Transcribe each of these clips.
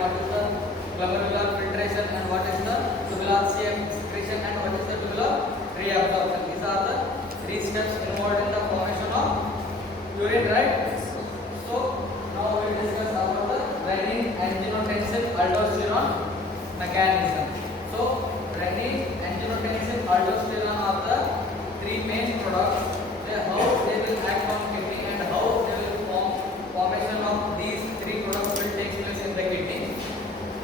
what is the glomerular filtration, and what is the tubular secretion, and what is the tubular reabsorption. These are the three steps involved in the formation of urine, right? So now we discuss about the renin, anginotensin, aldosterone mechanism. So renin, anginotensin, aldosterone are the three main products. How they will act on kidney and how they will formation of these three products will take place in the kidney.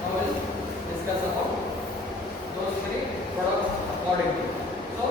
Now we'll discuss about those three products accordingly. So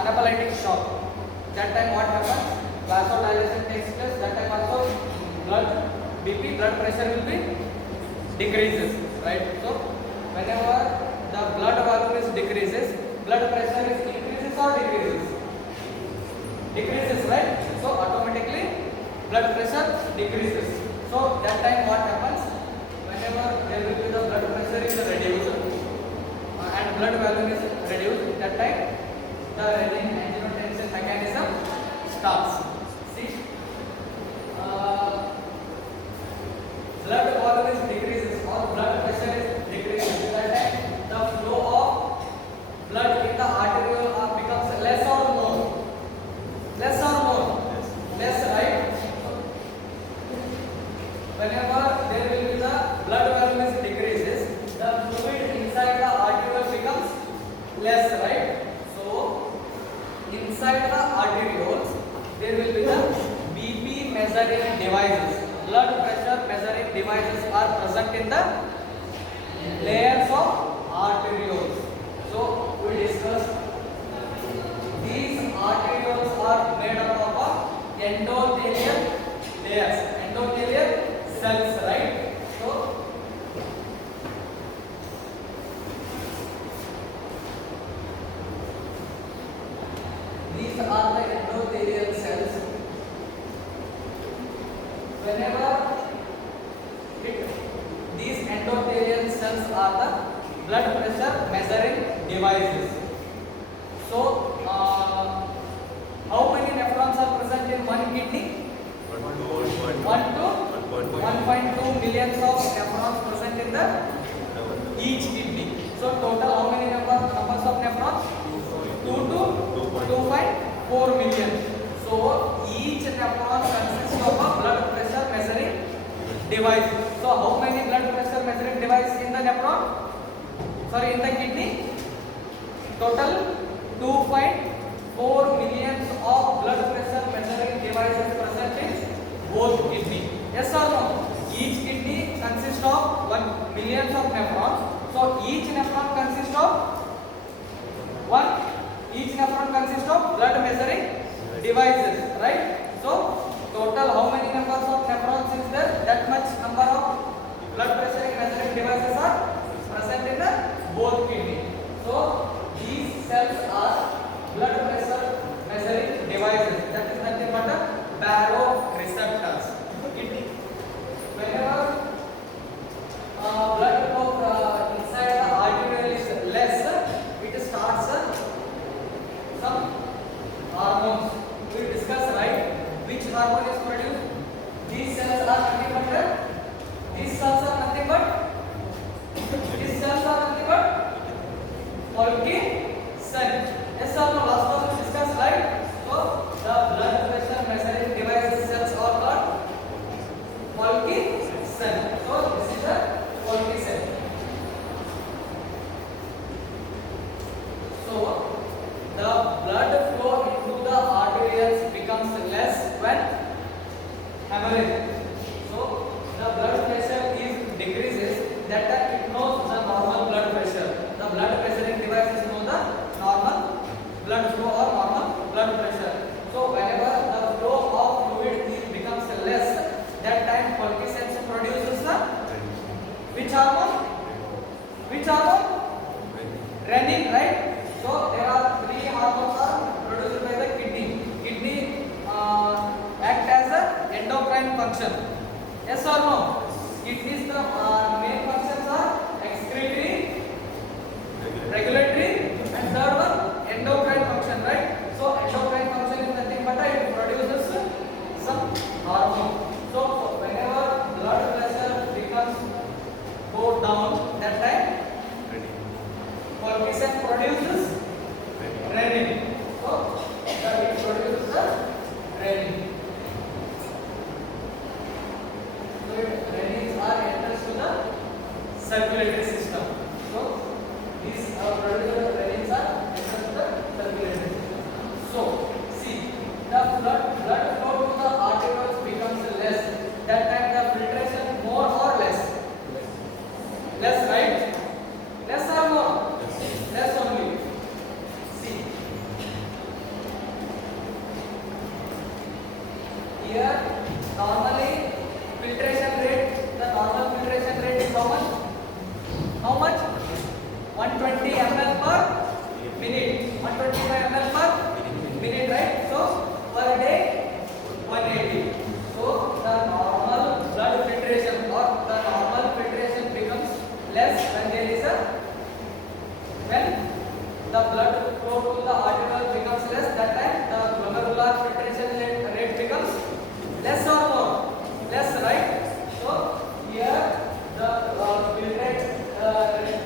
anaphylactic shock. That time what happens? Vasodilation takes place. That time also blood pressure will be decreases, right? So whenever the blood volume is decreases, blood pressure is increases or decreases? Decreases, right? So automatically blood pressure decreases. So that time what happens? Whenever there will be the blood pressure is reduced and blood volume is reduced, that time the renin anginotensin mechanism starts. See, blood volume is decreases or blood pressure is decreases. That time the flow of blood in the arteriole becomes less or more? Less or more? Less, right? Whenever there will be the blood volume is decreases, the fluid inside the arteriole becomes less, right? So inside the arterioles there will be the BP measuring devices. Blood pressure measuring devices are present in the layers of arterioles. So we discussed these arterioles are made up of endothelial layers, endothelial cells, right? So these are the endothelial cells. Whenever these endothelial cells are the blood pressure measuring devices. So how many nephrons are present in one kidney? 1, 2, 1, millions of nephrons present in the each kidney. So total how many numbers of nephrons? 2 to 2.4 million. So each nephron consists of a blood pressure measuring device. So how many blood pressure measuring device in the nephron? Sorry, in the kidney? Total 2.4 millions of blood pressure measuring devices present in both kidney. Yes or no? Each kidney consists of 1 million of nephrons. So each nephron consists of blood measuring devices, right? So total how many numbers of nephrons is there? That much number of blood pressure measuring devices are present in the both kidney. So these cells are blood pressure measuring devices. That is nothing but a baroreceptors. Whenever blood flow inside the arteriole is less, it starts some hormones. We discuss, right? Which hormone is produced? These cells are nothing but Golgi cell. Yes or no? Last time we discussed, right? So the blood pressure measuring device cells are called Golgi cell. So this is the Golgi cell. So the blood flow into the arterioles becomes less when hemorrhage. So the blood pressure is decreases. That time it knows the normal blood pressure. The blood pressuring devices know the normal blood flow or normal blood pressure. So whenever the flow of fluid becomes less, that time Golgi cells produces the which hormone? Renin, right? So there are 3 hormones are produced by the kidney. Kidney act as a endocrine function. Yes or no? Kidneys the main functions are excretory, regulatory, and third one endocrine function, right? So endocrine function is nothing but it produces some hormone. So whenever blood pressure becomes go down, that time Golgi cell produces renin. So it produces the renin. So renins are enters to the circulatory system. So these producer renins are enters to the circulatory system. So see, the blood flow to the arterioles becomes less. That time the filtration more or less? Less, right? Less or more? Less only. See, here normally filtration rate, the normal filtration rate is how much? How much? 120 ml per minute. 125 ml per minute, right? So per day 180. So the normal blood filtration or the normal filtration becomes less when there is a when the blood flow to the arteriole becomes less. That time the glomerular filtration rate becomes less or more? Less, right? So here the filtrate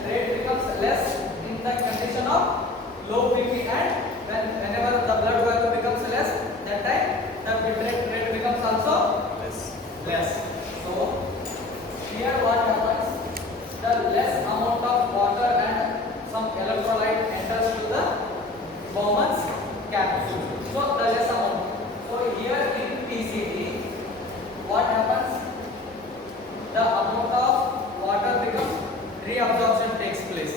rate becomes less in the condition of low BP, and whenever the blood value becomes less, that time the filtrate rate becomes also less. So here what happens? The less amount of water and some electrolyte enters to the Bowman's capsule. So the less amount. So here in PCT, what happens? The amount of water becomes reabsorption takes place.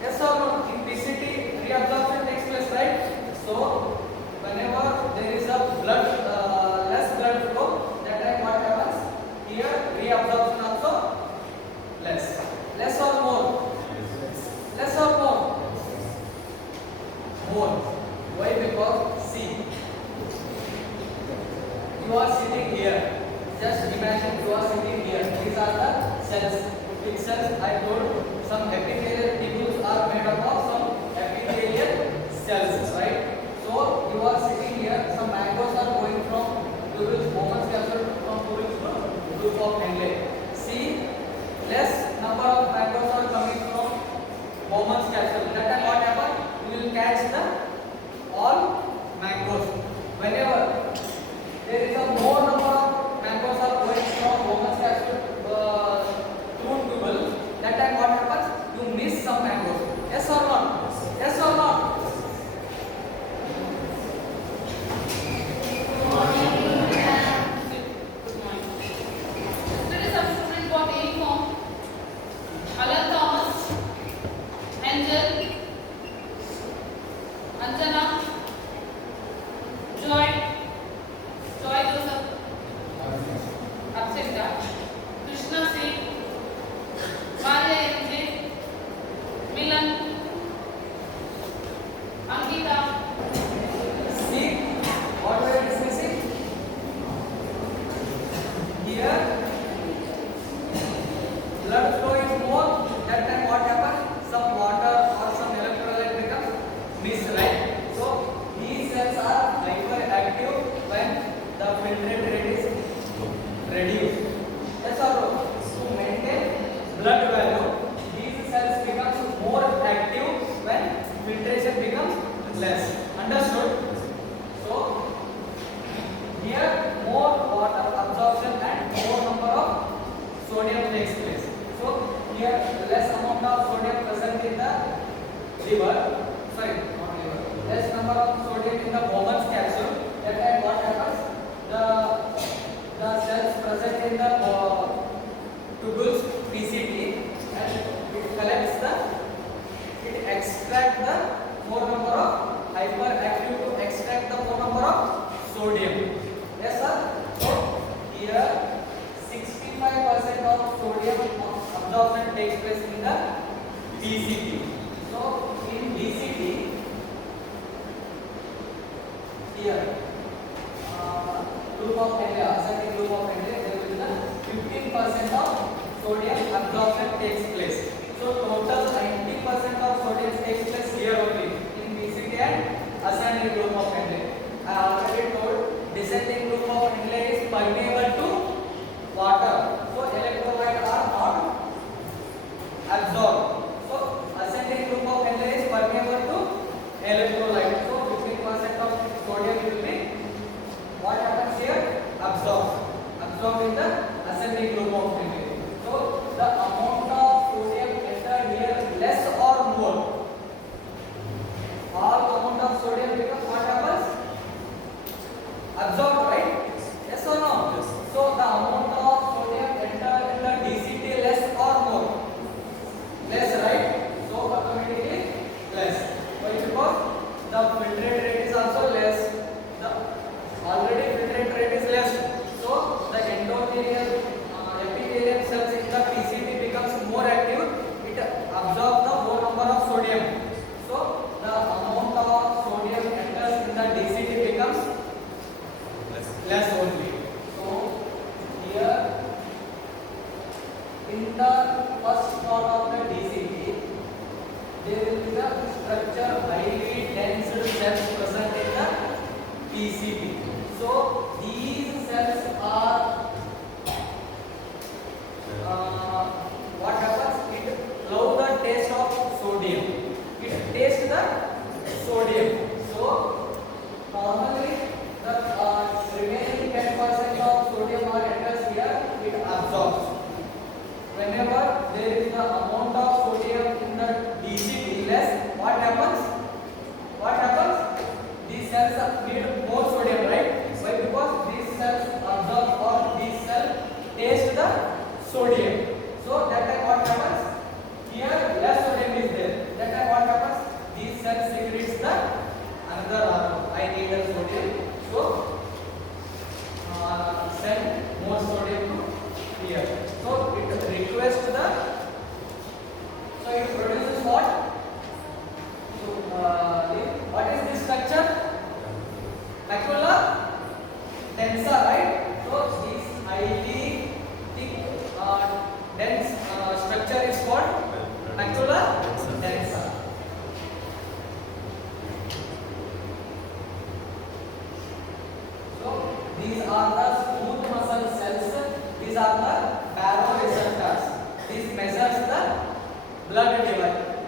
Yes or no? In PCT, reabsorption takes place, right? So whenever there is a less blood flow, that time what happens? Here reabsorption also less. Less or more? Less or more? More. Why? Because see, you are sitting here. Just imagine you are sitting here. These are the cells. Which cells? I told some epithelial tubules are made up of some epithelial cells, right? So you are sitting here. Some mangoes are going from tubules, Bowman's capsule from tubules to tube of Henle. Bowman's capsule. That time what happen? You will catch the all mangoes. Whenever there is a more number of mangoes are going from Bowman's capsule through tubule, that time what happens? You miss some mangoes. Yes or not? Yes or not?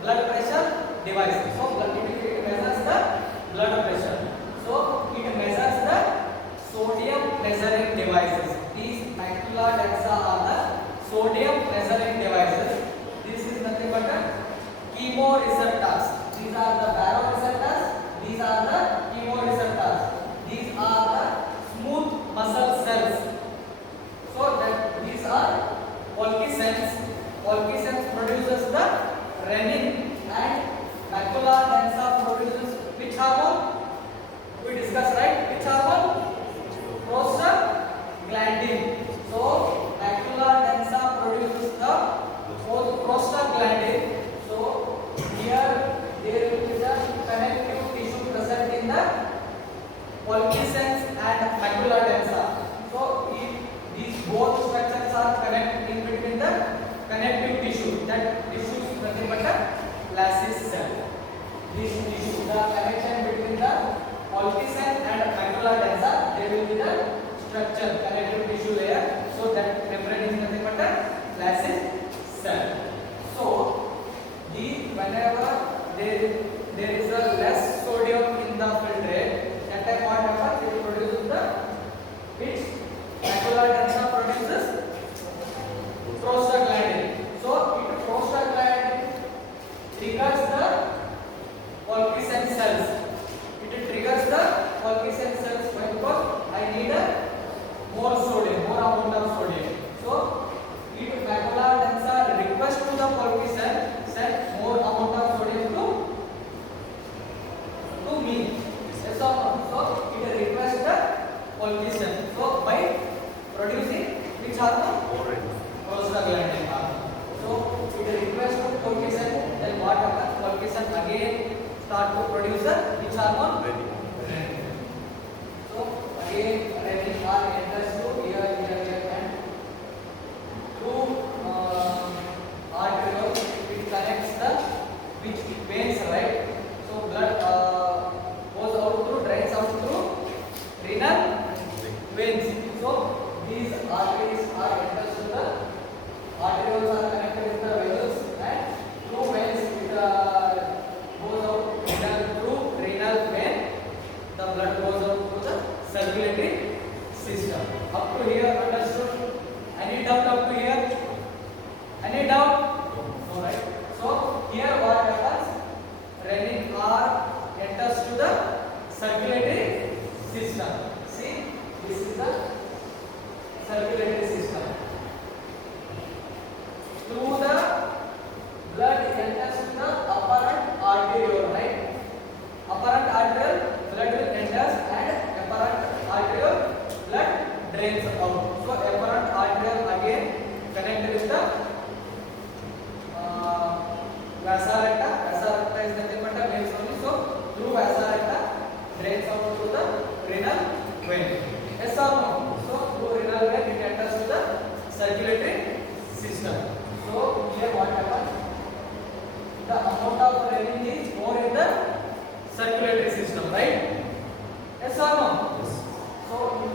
blood measuring devices. These macula densa are the sodium measuring devices. This is nothing but a chemoreceptors. These are the baroreceptors. These are the chemoreceptors. These are the smooth muscle cells. So that these are Golgi cells. Golgi cells produces the renin, and macula densa produces which hormone? We discussed, right? Which hormone? Prostaglandin. So macula densa produces the prostaglandin. So here there will be the connective tissue present in the Golgi cells and macula densa. So if these both structures are connected in between the connective tissue, that tissue is nothing but a glasses cell. This tissue, the connection between the Golgi cell and macula densa, there will be the structure, connective tissue layer. So that membrane is nothing but a glasses cell. So these, whenever there is a less sodium in the filtrate, that time what happens? It produces the which macula densa produces prostaglandin. So it prostaglandin triggers the Golgi cells. It triggers the Golgi cells. Why? Because I need a more sodium, more amount of sodium. So if macula densa request to the Golgi cell, send more amount of sodium to me. Yes or no? So it requests the Golgi cell. So by producing which hormone? Prostaglandin hormone. So it requests to Golgi cell. Then what happens? Golgi cell again start to produce which hormone? Renin. So again renin enters to here and through arteriole it connects the which veins, right? So blood goes out through, drains out through renal veins. So these arteries are enters to the arterioles are connected with the vessels, and through veins it goes out through renal vein. The blood goes out to the circulatory system. Up to here, understood? Any doubt up to here? Any doubt? No, right? So here what happens? Renin enters to the circulatory system. See, this is the circulatory system. Through the blood enters to the apparent arteriole, right? Apparent arteriole blood will enters and apparent arteriole blood drains out. So apparent arteriole again connected with the vasa recta. Vasa recta is nothing but a veins only. So through vasa recta drains out to the renal vein. Yes or no? So through renal vein it enters to the circulatory system. So here what happens? The amount of renin is more in the circulatory system, right? Yes or no? Yes. So in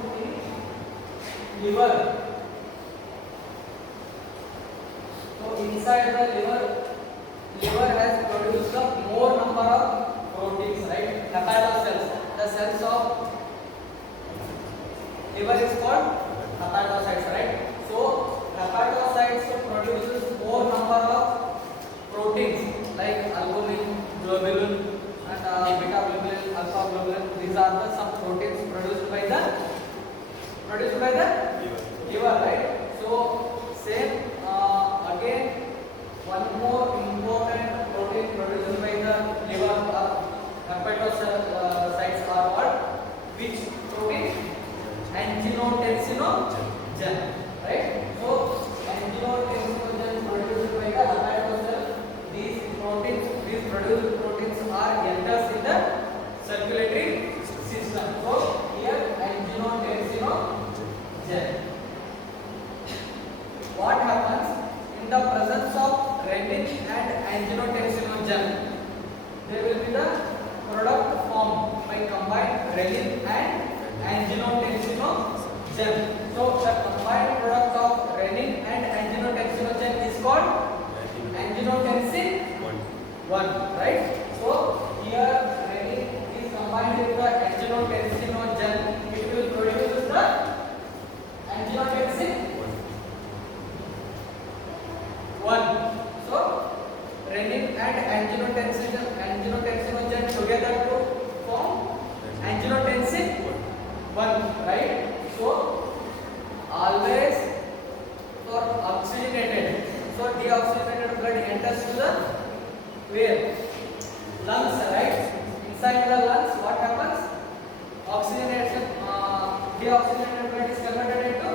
liver, so inside the liver has produced the more number of proteins, right? Hepatocells. The cells of liver is called hepatocytes, right? So hepatocytes produces more number of proteins like albumin, globulin, and beta globulin, alpha globulin. These are the some proteins produced by the liver, right? So same again one more important protein produced by the liver hepatocytes are what? Which protein? Anginotensinogen, right? So anginotensinogen produced by the hepatocyte. These produced proteins are enters in the circulatory system. So here anginotensinogen. What happens in the presence of renin and anginotensinogen? There will be the product formed by combined renin and anginotensinogen. So the combined product of renin and anginotensinogen is called anginotensin 1, right? So here renin is combined with the anginotensinogen. It will produce the enters to the where? Lungs, right? Inside the lungs, what happens? Oxygenation, deoxygenated blood is converted into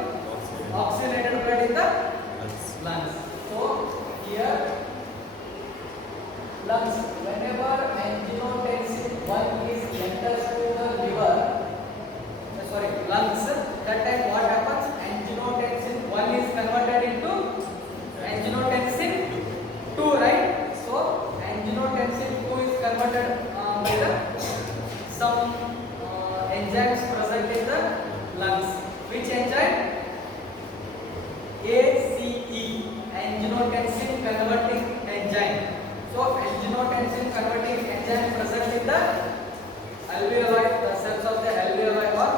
oxygenated blood in the lungs. So here lungs, whenever anginotensin 1 is enters to the liver, lungs, that time what happens? Anginotensin 1 is converted into anginotensin 2, right? So anginotensin 2 is converted by the some enzymes present in the lungs. Which enzyme? ACE, anginotensin converting enzyme. So anginotensin converting enzyme present in the alveoli, the cells of the alveoli or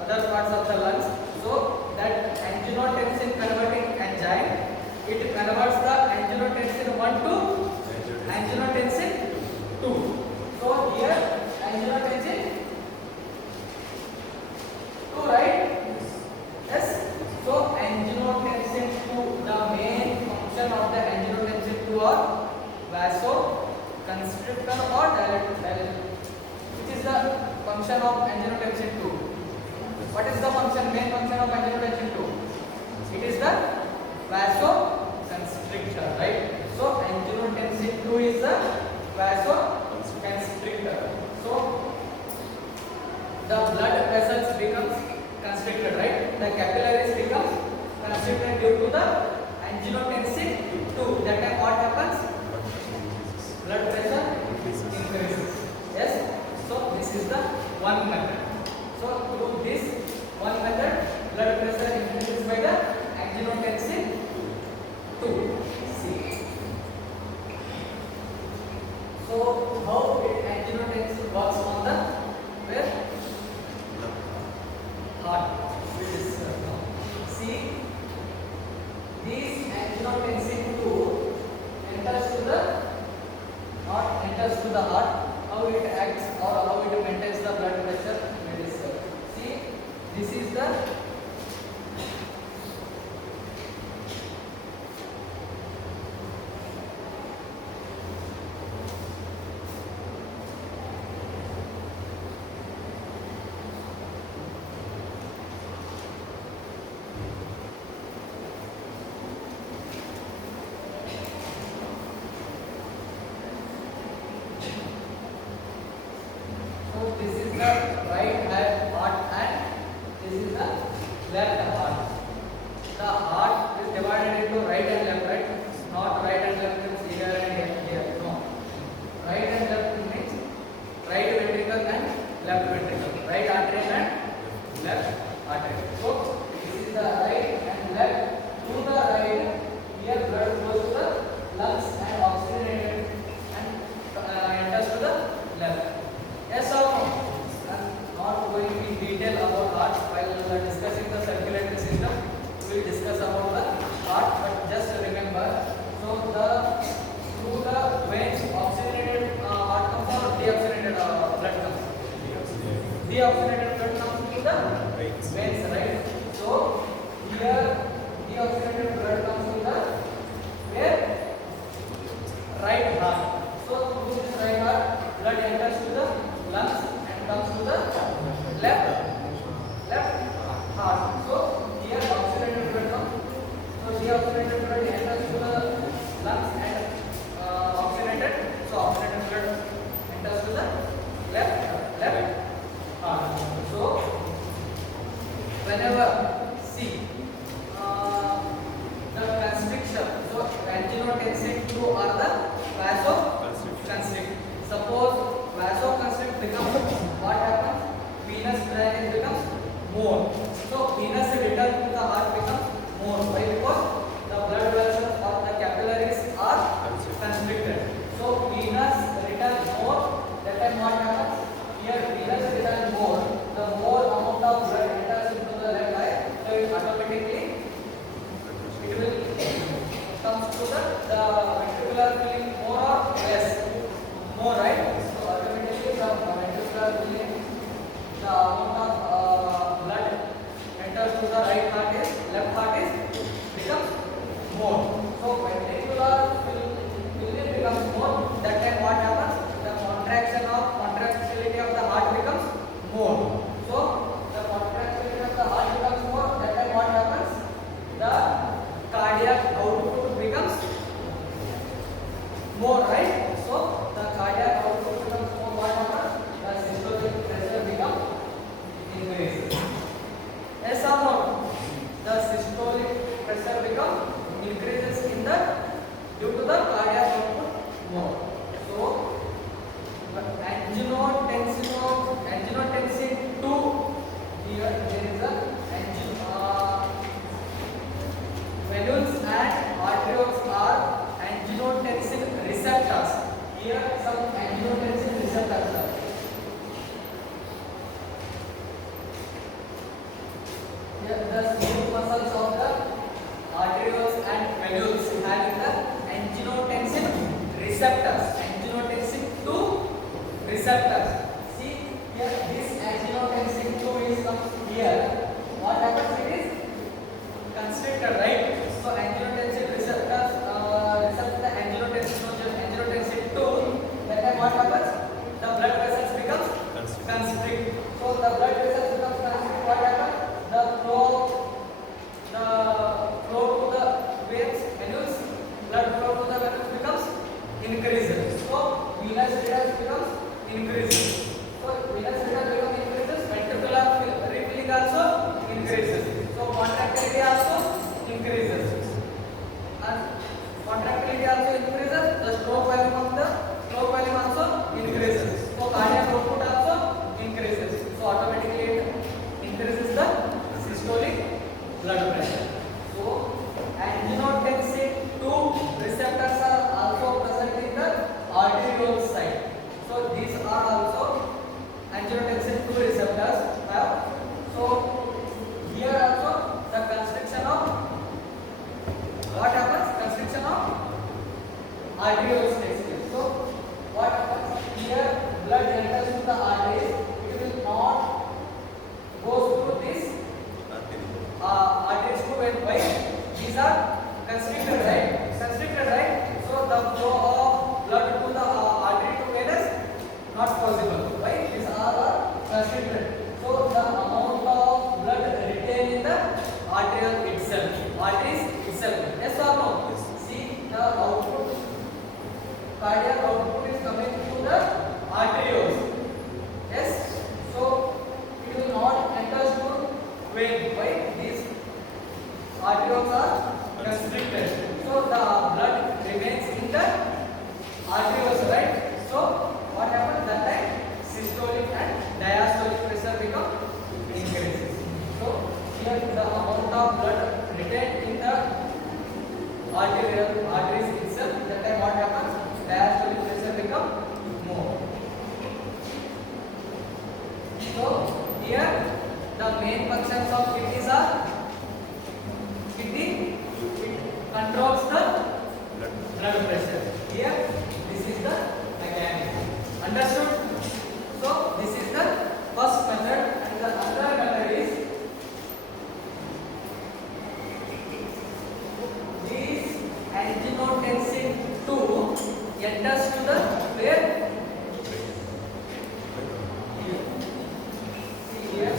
other parts of the lungs. So that anginotensin converting enzyme, it converts the anginotensin 1 to anginotensin 2. So here anginotensin 2, right? Yes. So anginotensin 2, the main function of the anginotensin 2 are vasoconstrictor or dilator. Which is the function of anginotensin 2? What is the main function of anginotensin 2? It is the vasoconstrictor, right? So anginotensin 2 is the vasoconstrictor. So the blood vessels becomes constricted, right? The capillaries becomes constricted due to the anginotensin 2. That time what happens? Blood pressure increases. Yes. So this is the one method. So through this one method, blood pressure increases by the anginotensin 2. See. So how anginotensin works on the where? Heart. See, this anginotensin 2 enters to the heart. How it acts or how it maintains the blood pressure? We discuss. See, this is the right heart and this is the left heart. The heart is divided into right and left, right? Not right and left means here and here. No. Right and left means right ventricle and left ventricle. Right artery and left artery. So this is the right and left. To the right, here blood goes to the lungs and oxygenated and enters to the left. Yes or no? Not going in detail about heart while discussing the circulatory system. We will discuss about the heart, but just remember. So through the veins, oxygenated heart comes or deoxygenated blood comes. Deoxygenated blood comes to the veins, right? So here deoxygenated blood comes to the where? Right heart. So through this right heart, blood enters to the lungs and comes to the left heart. So here oxygenated blood comes. So deoxygenated blood enters to the lungs and oxygenated. So oxygenated blood enters to the left heart. So whenever see the constriction. So anginotensin 2 are the vasoconstrict. Suppose vasoconstrict becomes what happens? Venous drainage becomes more. So venous return to the heart becomes more. Why? Because the blood vessels or the capillaries are constricted. So venous return more. That time what happens? Here venous return more. The more amount of blood enters into the left eye, so it automatically it will comes to the ventricular filling more or less. More, right? So automatically the ventricular filling, the amount of blood enters to the right heart is, left heart is becomes more. So ventricular filling becomes more, that time what happens? The contractility of the heart becomes more. So the contractility of the heart becomes more, that time what happens? The cardiac output becomes more, right? So the cardiac output becomes more, what happens? The systolic pressure becomes increases. Yes or no? The systolic pressure becomes increases in the due to the cardiac output more. So anginotensin 2, here there is a venules and arterioles are anginotensin receptors. Here some anginotensin receptors are. Here the smooth muscles of the arterioles and venules having the anginotensin receptors. Anginotensin 2 receptors. See here, this anginotensin 2 is comes here. What happens? It is constricted, right? So anginotensin receptors receptor the anginotensin 2. That time what happens? The blood vessels becomes constrict. So the blood vessels becomes constrict. What happens? The flow to the veins, venules, blood flow to the venules becomes increases. So venous rhythm becomes increases. So venous rhythm becomes increases. Ventricular refilling also increases. So contractility also increases. And contractility also increases. The stroke volume also increases. So cardiac output also increases. So automatically it increases the systolic blood pressure. So anginotensin 2 receptors are also present in the arteriole side. So these are also anginotensin 2 receptors have. So here also the constriction of what happens? Constriction of arterioles takes place. So what happens? Here blood enters to the arteries. It will not go through this arteries to vein. Why? These are constricted, right? Constricted, right? So the flow of blood to the artery to vein is not possible. Why? These are constricted. So the amount of blood retained in the arterial itself, arteries itself. Yes or no? Yes. See the output, cardiac output is coming to the arterioles. Yes. So it will not enter to vein. Why? These arterioles are constricted. So the blood remains in the arterioles, right? So what happens? That time systolic and diastolic pressure become increases. So here the amount of blood retained in the arteries itself, that time what happens? Diastolic pressure become more. So here the main functions of kidneys are kidney controls the blood pressure. Here this is the mechanism. Understood? So this is the first method, and the other method is this anginotensin 2 enters to the where? Here. See here.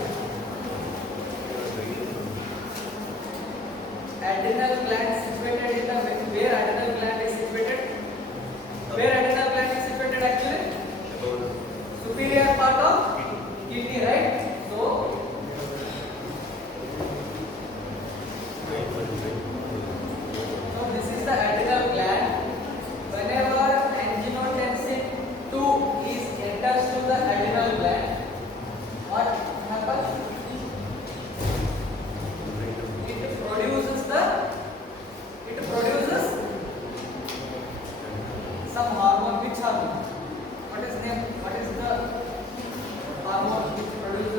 Adrenal gland situated in the where adrenal gland is situated? Where adrenal gland is situated actually? Superior part of kidney, right? So this is the adrenal gland. Whenever anginotensin 2 is enters to the adrenal gland, what happens? It produces some hormone. Which hormone? What is the hormone which produces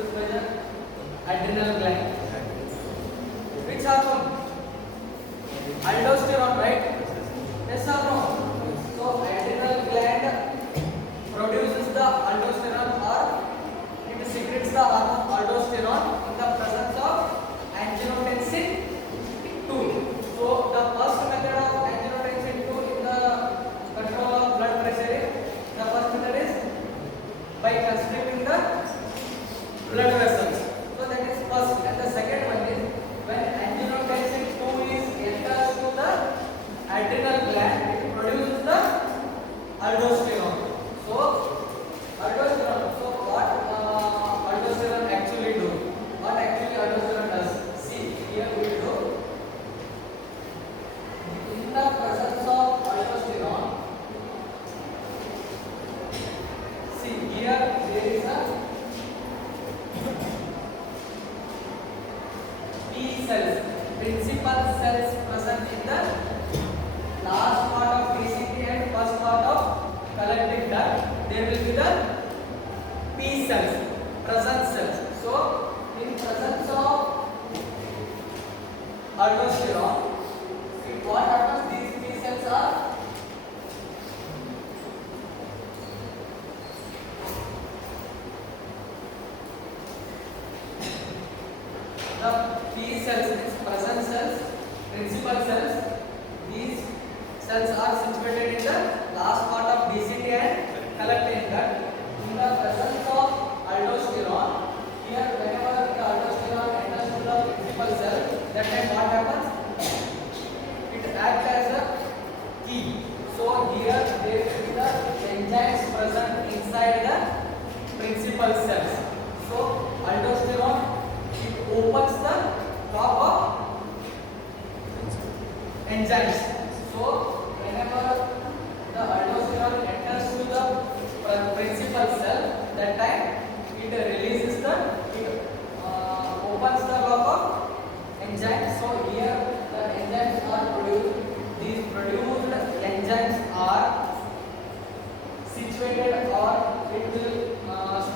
P cells, principal cells present in the last part of DCT and first part of collecting duct. There will be the P cells, present cells. So in presence of aldosterone, what happens? These P cells are the P cells, means present cells, principal cells. These cells are situated in the last part of DCT and collecting duct. In the presence of aldosterone, here whenever the aldosterone enters to the principal cell, that time what happens? It acts as a key. So here there will be the enzymes present inside the principal cells. So aldosterone, it opens the top of enzymes. So whenever the aldosterone enters to the principal cell, that time it releases it opens the lock of enzymes. So here the enzymes are produced. These produced enzymes are situated, or it will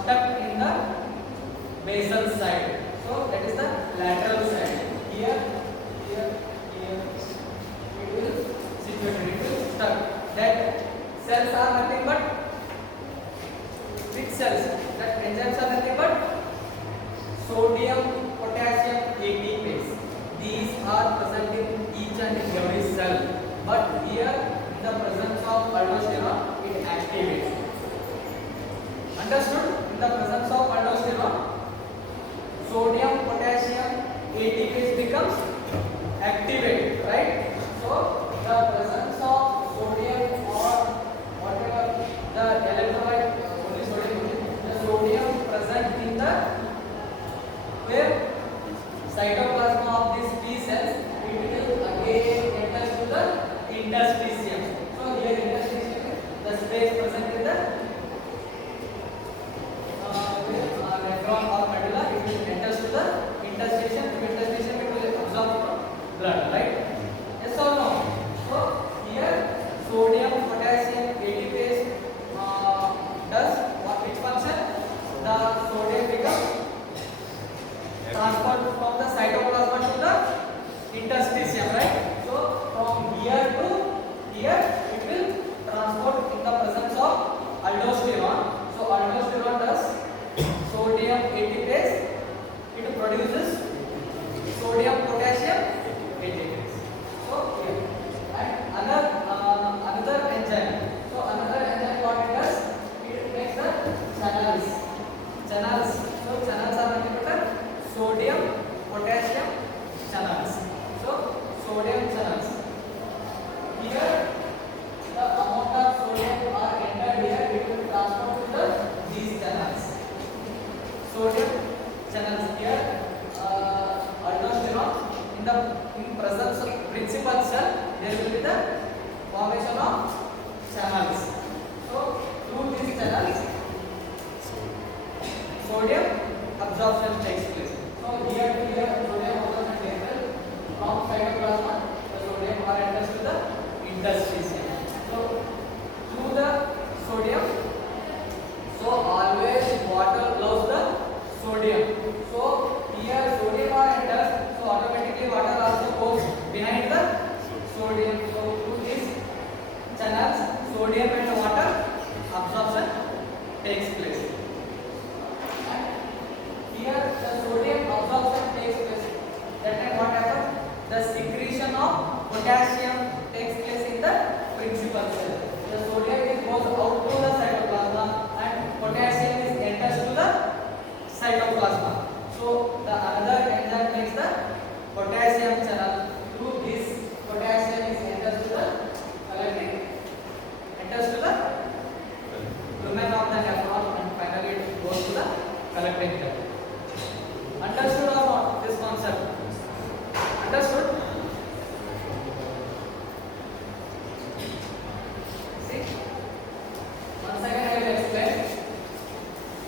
stuck in the basal side. So that is the lateral side. Here, it will situated. It will stuck. That cells are nothing but which cells? That enzymes are nothing but sodium, potassium, ATPase. These are present in each and every cell. But here, in the presence of aldosterone, it activates. Understood? In the presence of aldosterone, sodium, potassium, ATPase becomes activated, right? So the presence of sodium or whatever the electrolyte, only sodium, the sodium present in the where cytoplasm of these T cells, it will again enters to the interstitium. So here interstitium is the space present in the nephron or medulla. It will enters to the interstitium. To interstitium it will absorb blood, right? Yes or no? So here sodium, potassium, ATPase does what? Which function? The sodium becomes transferred from the cytoplasm to the interstitium, right? So from here to here it will transport in the presence of aldosterone. So aldosterone does sodium ATPase, it produces sodium potassium ATPase. So here and another enzyme. So another enzyme what it does? It makes the channels. So channels are nothing but sodium potassium channels. So sodium channels. Here the amount of sodium are entered here, it will transport to these channels. Sodium channels here, aldosterone in presence of principal cell, there will be the formation of channels. So through these channels, sodium absorption takes place. So here to here sodium absorption takes place. From cytoplasm, the sodium are enters to the interstitium. So through the sodium, so always water loves the sodium. So here sodium are enters, so automatically water also goes behind the sodium. So through these channels, sodium and water absorption takes place. And here the sodium absorption takes place. That time what happens? The secretion of potassium takes place in the principal cell. The sodium goes out to the cytoplasm and potassium is enters to the cytoplasm. So the another enzyme makes the potassium channel. Through this potassium is enters to the collecting, enters to the lumen of the nephron, and finally it goes to the collecting duct. Understood or not this concept? Understood? See? Once again I will explain.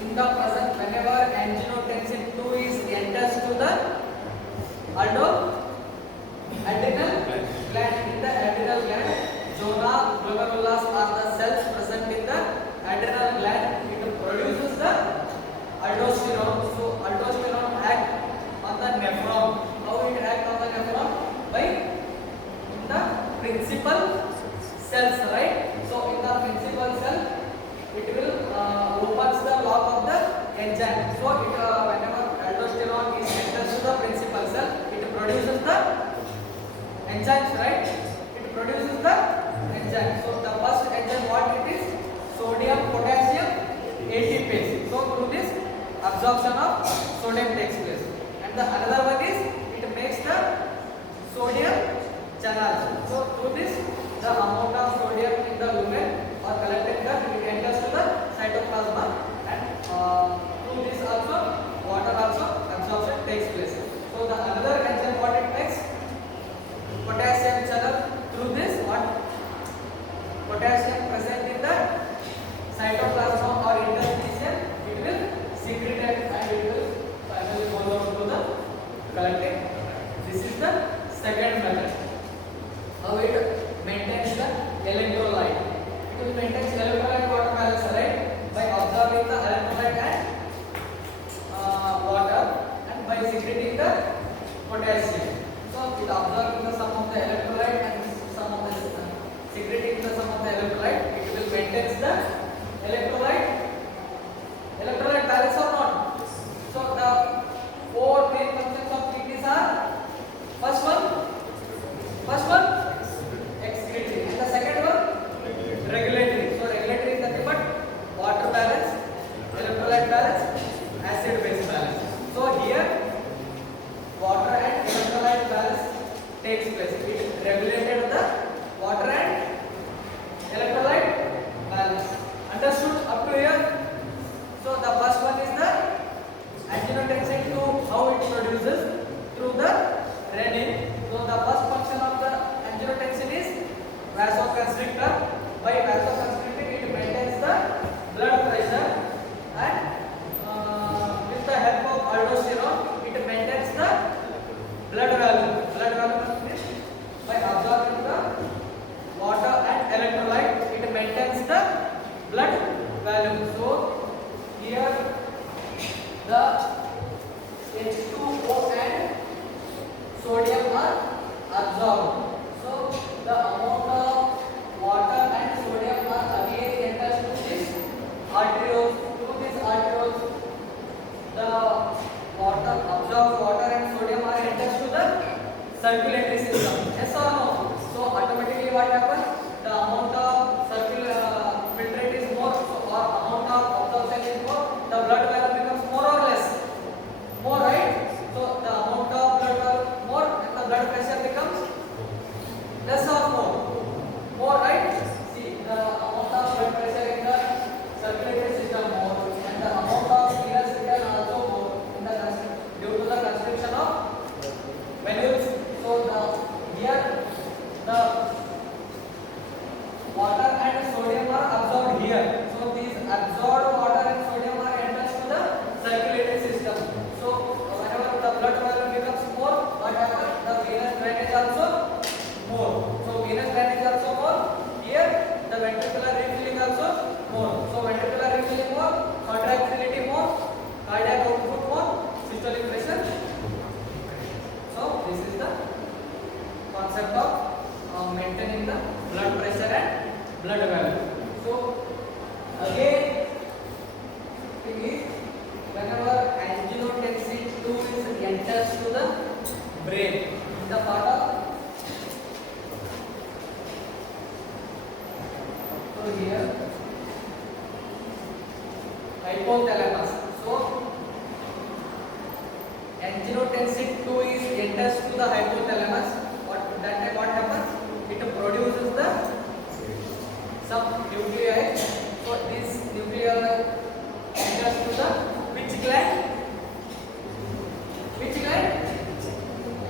In the present, whenever anginotensin 2 is enters to the aldo adrenal gland. In the adrenal gland, zona glomerulus are the cells present in the adrenal gland. It produces the aldosterone. So aldosterone act on the nephron. How it act on the nephron? By the principal cells, right? So in the principal cell, it will opens the lock of the enzyme. So it whenever aldosterone is enters to the principal cell, it produces the enzymes, right? It produces the enzyme. So the first enzyme, what it is? Sodium potassium ATPase. So through this absorption of sodium takes place. And the another one is it makes the sodium channels. So through this the amount of sodium in the lumen or collected that it enters to the cytoplasm, and through this also water also absorption takes place. So the another enzyme, what it makes? Potassium channel. Through this what potassium present in the cytoplasm or interstitium, it will secrete and it will finally go down to the collecting. This is the second method. How it maintains the electrolyte. It will maintain electrolyte water balance, right? By absorbing the electrolyte and water, and by secreting the potassium. So it absorbing the some of the electrolyte and some of the secreting the some of the electrolyte. It will maintain the electrolyte balance or not. So the four main functions of kidneys are: first one excretory, and the second one regulatory. So regulatory is nothing but water balance, electrolyte balance, acid base balance. So here water and electrolyte balance takes place. It regulated the water and electrolyte balance. Understood up to here? So the first one is the anginotensin 2, how it produces through the renin. So the first function of the anginotensin is vasoconstrictor. By vasoconstricting, it maintains the blood pressure, and with the help of aldosterone, it maintains the blood volume. Blood volume means by absorbing the water and electrolyte, it maintains the blood volume. So here the H2O and sodium are absorbed. So the amount of water and sodium are again enters to this arterioles. Through these arterioles, the water absorbed water and sodium are enters to the circulatory system. Yes or no? So automatically what happens? The amount of filtrate is more, so or amount of absorption is more. The blood volume becomes more or less? More, right? So the amount of blood volume more, and the blood pressure becomes less or more? More, right? See, the amount of blood pressure in the circulatory system more, and the amount of venous return also more in the due to the constriction of venules. So here the water and sodium are absorbed here. So these absorbed water and sodium are enters to the circulatory system. So whenever the blood volume becomes more, what happens? The venous drainage also more. So venous drainage also more. Here the ventricular refilling also more. So ventricular refilling more, contractility more, cardiac output more, systolic pressure. So this is the concept of maintaining the blood pressure and blood volume. So again, it is whenever anginotensin 2 is enters to the brain, the part of here hypothalamus. So anginotensin 2 is enters to the hypothalamus. That time what happens? It produces the some nuclei. So this nuclei enters to the which gland? Which gland?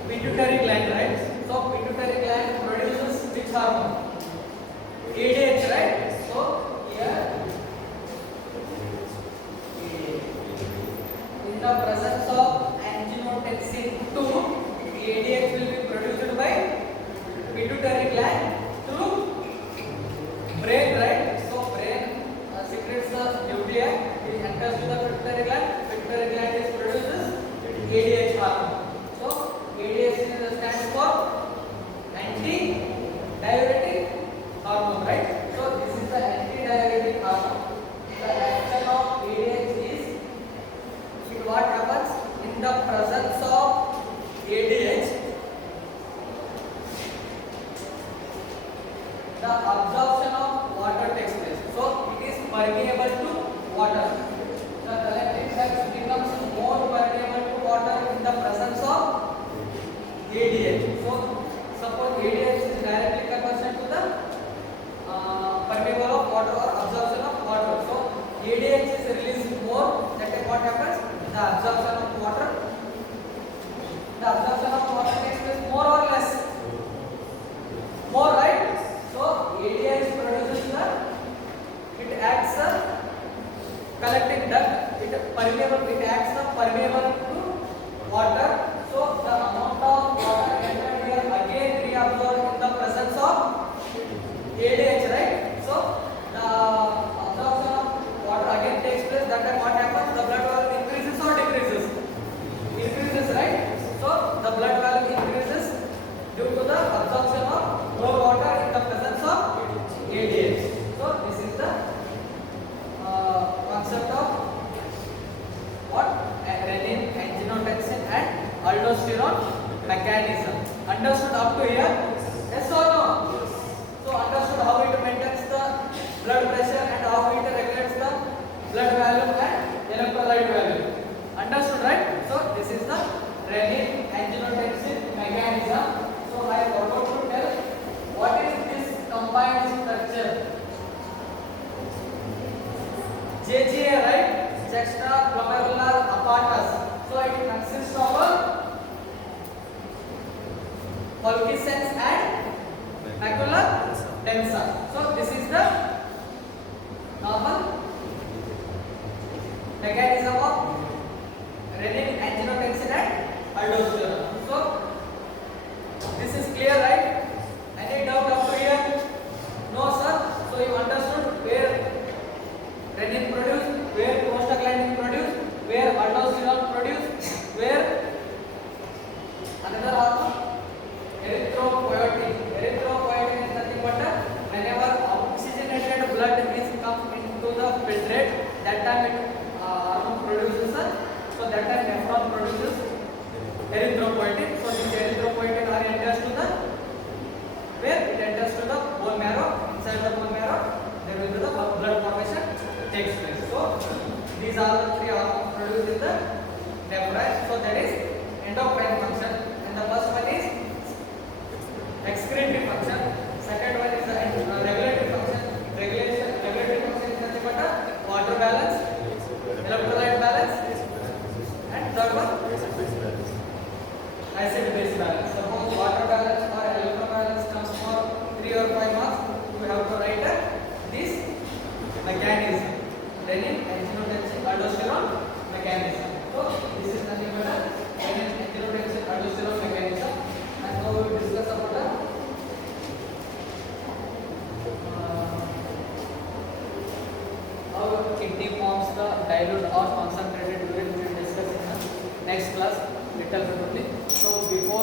Pituitary gland, right? So pituitary gland produces which hormone? ADH, right? So here in the presence of anginotensin 2, the absorption of water takes place. So it is permeable to water. The collecting duct becomes more permeable to water in the presence of ADH. So suppose ADH is directly conversion to the permeable of water or absorption of water. So ADH is released more. That is what happens. The absorption of water. The absorption of water takes place more or less. More, right? So ADH produces the. It acts the collecting duct. It permeable. It acts the permeable to water. So the amount of water entered here again reabsorbed in the presence of ADH, right? So the absorption of water again takes place. That time what happens? The blood volume increases or decreases? Increases, right? So the blood volume increases due to the absorption of more water in the presence of ADH. So this is the concept of what? Renin, anginotensin and aldosterone mechanism. Understood up to here? Yes or no? So understood how it maintains the blood pressure and how it regulates the blood volume and electrolyte value. Understood, right? So this is the renin anginotensin mechanism. So I forgot to tell what is this combined structure. JGA, right? Juxtaglomerular apparatus. So it consists of a Pulcescence and macular densa. So this is the normal mechanism of renin, anginotensin and aldosterone. So this is clear, right? Any doubt up to here? No, sir. So you understood where renin produced, where prostaglandin produced, where aldosterone produced, where another hormone erythropoietin. Erythropoietin is nothing but whenever oxygenated blood is come into the filtrate, that time it hormone produces so that time nephron produces erythropoietin. So this erythropoietin are enters to the where it enters to the bone marrow. Inside the bone marrow there will be the blood formation takes place. So these are the three hormones produced in the nephron. So that is endocrine function, and the first one is excretory function. Second one is the regulatory function. Regulatory function is nothing but water balance, electrolyte balance, and third one acid base balance. Suppose water balance or electrolyte balance comes for 3 or 5 marks, you have to write this mechanism. Renin, anginotensin, aldosterone mechanism. So this is nothing but renin, anginotensin, aldosterone mechanism. And now we will discuss about how kidney forms the dilute or concentrated urine. We will discuss in the next class little bit only.